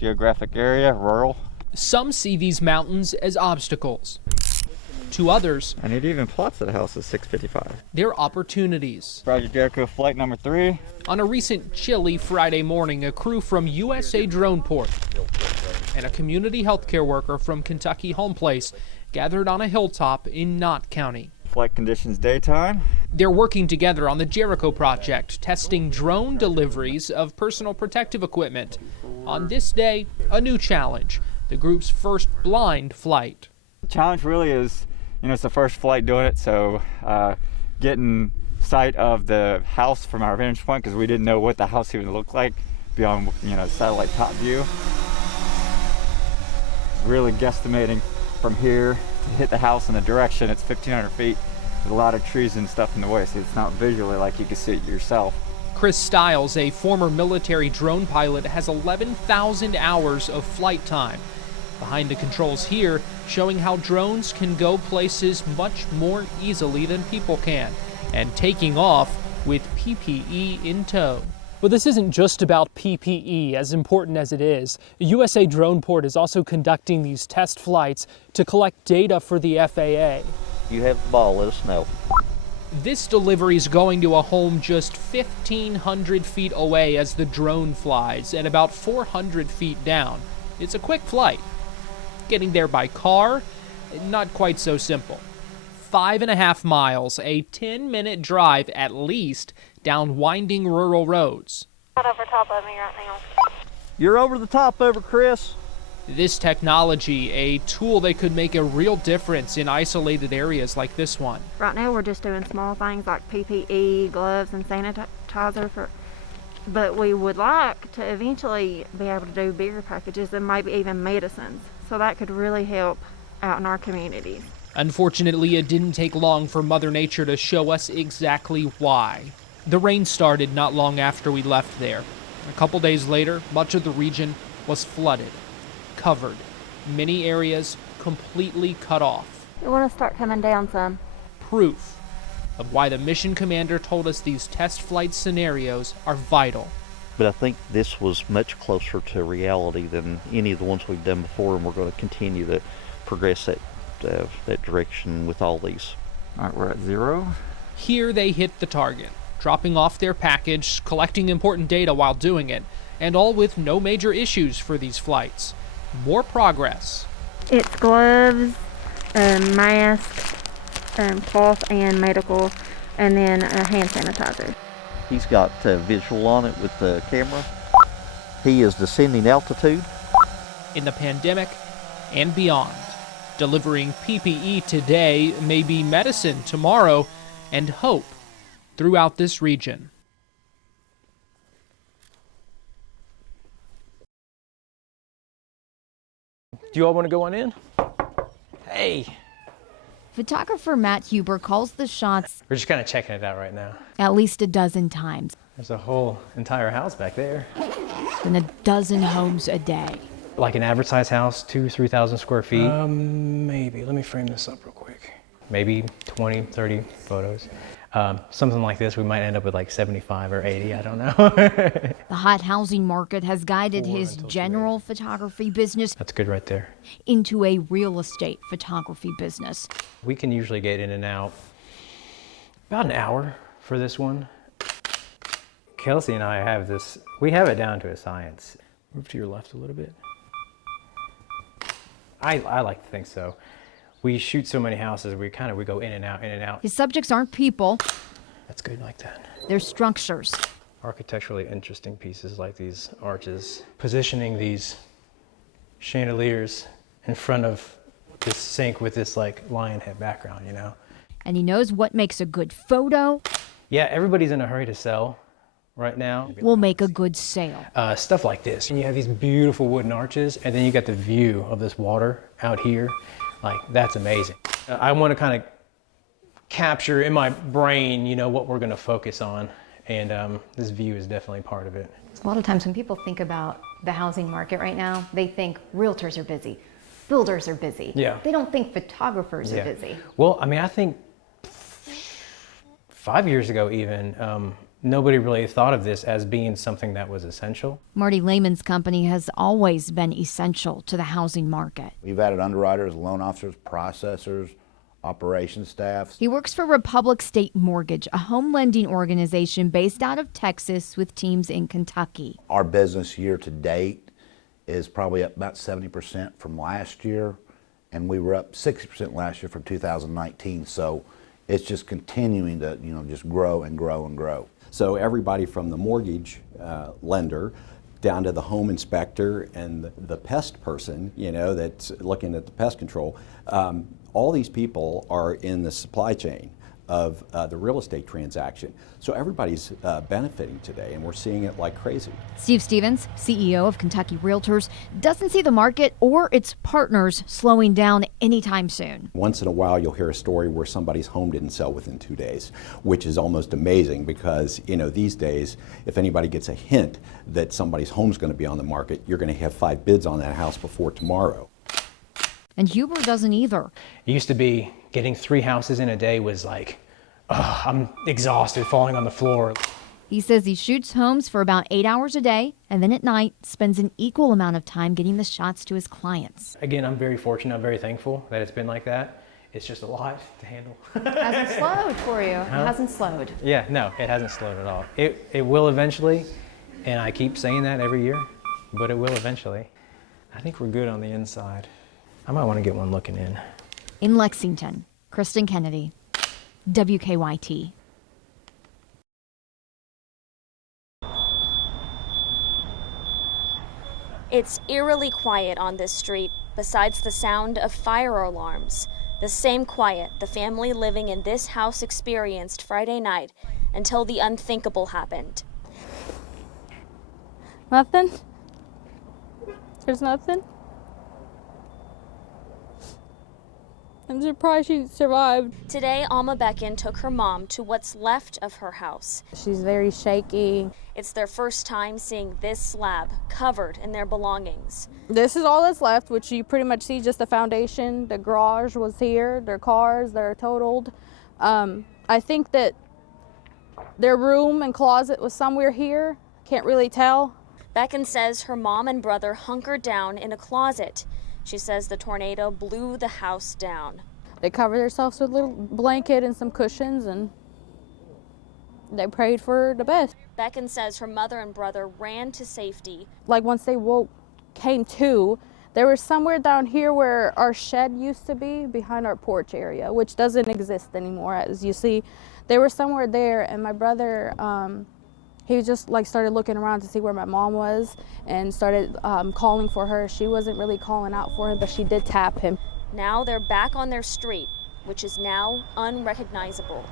geographic area, rural. Some see these mountains as obstacles. To others, and it even plots the house as 655. They're opportunities. Project Jericho flight number 3. On a recent chilly Friday morning, a crew from USA Drone Port and a community healthcare worker from Kentucky Home Place gathered on a hilltop in Knott County. Flight conditions daytime. They're working together on the Jericho project, testing drone deliveries of personal protective equipment. On this day, a new challenge, the group's first blind flight. The challenge really is, it's the first flight doing it, so getting sight of the house from our vantage point, because we didn't know what the house even looked like beyond, satellite top view. Really guesstimating from here to hit the house in the direction. It's 1,500 feet with a lot of trees and stuff in the way, so it's not visually like you can see it yourself. Chris Stiles, a former military drone pilot, has 11,000 hours of flight time. Behind the controls here, showing how drones can go places much more easily than people can, and taking off with PPE in tow. But this isn't just about PPE, as important as it is. USA Drone Port is also conducting these test flights to collect data for the FAA. You have the ball, let us know. This delivery is going to a home just 1,500 feet away as the drone flies, and about 400 feet down. It's a quick flight. Getting there by car, not quite so simple. 5.5 miles, a 10-minute drive at least, down winding rural roads. Not over top of me right now. You're over the top over, Chris. This technology, a tool that could make a real difference in isolated areas like this one. Right now we're just doing small things like PPE, gloves, and sanitizer, but we would like to eventually be able to do bigger packages and maybe even medicines. So that could really help out in our communities. Unfortunately, it didn't take long for Mother Nature to show us exactly why. The rain started not long after we left there. A couple days later, much of the region was flooded, covered, many areas completely cut off. You want to start coming down some. Proof of why the mission commander told us these test flight scenarios are vital. But I think this was much closer to reality than any of the ones we've done before, and we're going to continue to progress that direction with all these. All right, we're at 0. Here they hit the target, dropping off their package, collecting important data while doing it, and all with no major issues for these flights. More progress. It's gloves, mask, cloth and medical, and then hand sanitizer. He's got visual on it with the camera. He is descending altitude. In the pandemic and beyond, delivering PPE today may be medicine tomorrow and hope throughout this region. Do you all want to go on in? Hey. Photographer Matt Huber calls the shots We're just kind of checking it out right now. at least a dozen times, There's a whole entire house back there. and a dozen homes a day. Like an advertised house, 2,000-3,000 square feet. Maybe, let me frame this up real quick. Maybe 20, 30 photos. Something like this, we might end up with like 75 or 80, I don't know. The hot housing market has guided his general photography business That's good right there. into a real estate photography business. We can usually get in and out about an hour for this one. Kelsey and I have this, we have it down to a science. Move to your left a little bit. I like to think so. We shoot so many houses, we go in and out, in and out. His subjects aren't people, That's good like that. they're structures. Architecturally interesting pieces like these arches. Positioning these chandeliers in front of this sink with this like lion head background, you know? And he knows what makes a good photo Yeah, everybody's in a hurry to sell right now. will make a good sale. Stuff like this. And you have these beautiful wooden arches, and then you got the view of this water out here. Like, that's amazing. I want to kind of capture in my brain, what we're going to focus on. And this view is definitely part of it. A lot of times when people think about the housing market right now, they think realtors are busy, builders are busy. Yeah. They don't think photographers are busy. Well, I mean, I think 5 years ago even, nobody really thought of this as being something that was essential. Marty Lehman's company has always been essential to the housing market. We've added underwriters, loan officers, processors, operations staff. He works for Republic State Mortgage, a home lending organization based out of Texas with teams in Kentucky. Our business year to date is probably up about 70% from last year, and we were up 60% last year from 2019. So it's just continuing to, just grow and grow and grow. So everybody from the mortgage lender down to the home inspector and the pest person, that's looking at the pest control, all these people are in the supply chain of the real estate transaction. So everybody's benefiting today, and we're seeing it like crazy. Steve Stevens, CEO of Kentucky Realtors, doesn't see the market or its partners slowing down anytime soon. Once in a while, you'll hear a story where somebody's home didn't sell within 2 days, which is almost amazing because, these days, if anybody gets a hint that somebody's home's going to be on the market, you're going to have 5 bids on that house before tomorrow. And Huber doesn't either. It used to be getting 3 houses in a day was like, I'm exhausted, falling on the floor. He says he shoots homes for about 8 hours a day and then at night spends an equal amount of time getting the shots to his clients. Again, I'm very fortunate, I'm very thankful that it's been like that. It's just a lot to handle. It hasn't slowed for you. It hasn't slowed. Yeah, no, it hasn't slowed at all. It will eventually, and I keep saying that every year, but it will eventually. I think we're good on the inside. I might want to get one looking in. In Lexington, Kristen Kennedy, WKYT. It's eerily quiet on this street, besides the sound of fire alarms. The same quiet the family living in this house experienced Friday night until the unthinkable happened. Nothing? There's nothing? I'm surprised she survived. Today, Alma Becken took her mom to what's left of her house. She's very shaky. It's their first time seeing this slab covered in their belongings. This is all that's left, which you pretty much see just the foundation. The garage was here, their cars, they're totaled. I think that their room and closet was somewhere here. Can't really tell. Becken says her mom and brother hunkered down in a closet. She says the tornado blew the house down. They covered themselves with a little blanket and some cushions, and they prayed for the best. Becken says her mother and brother ran to safety. Like once they came to, they were somewhere down here where our shed used to be, behind our porch area, which doesn't exist anymore, as you see. They were somewhere there, and my brother, he just started looking around to see where my mom was and started calling for her. She wasn't really calling out for him, but she did tap him. Now they're back on their street, which is now unrecognizable.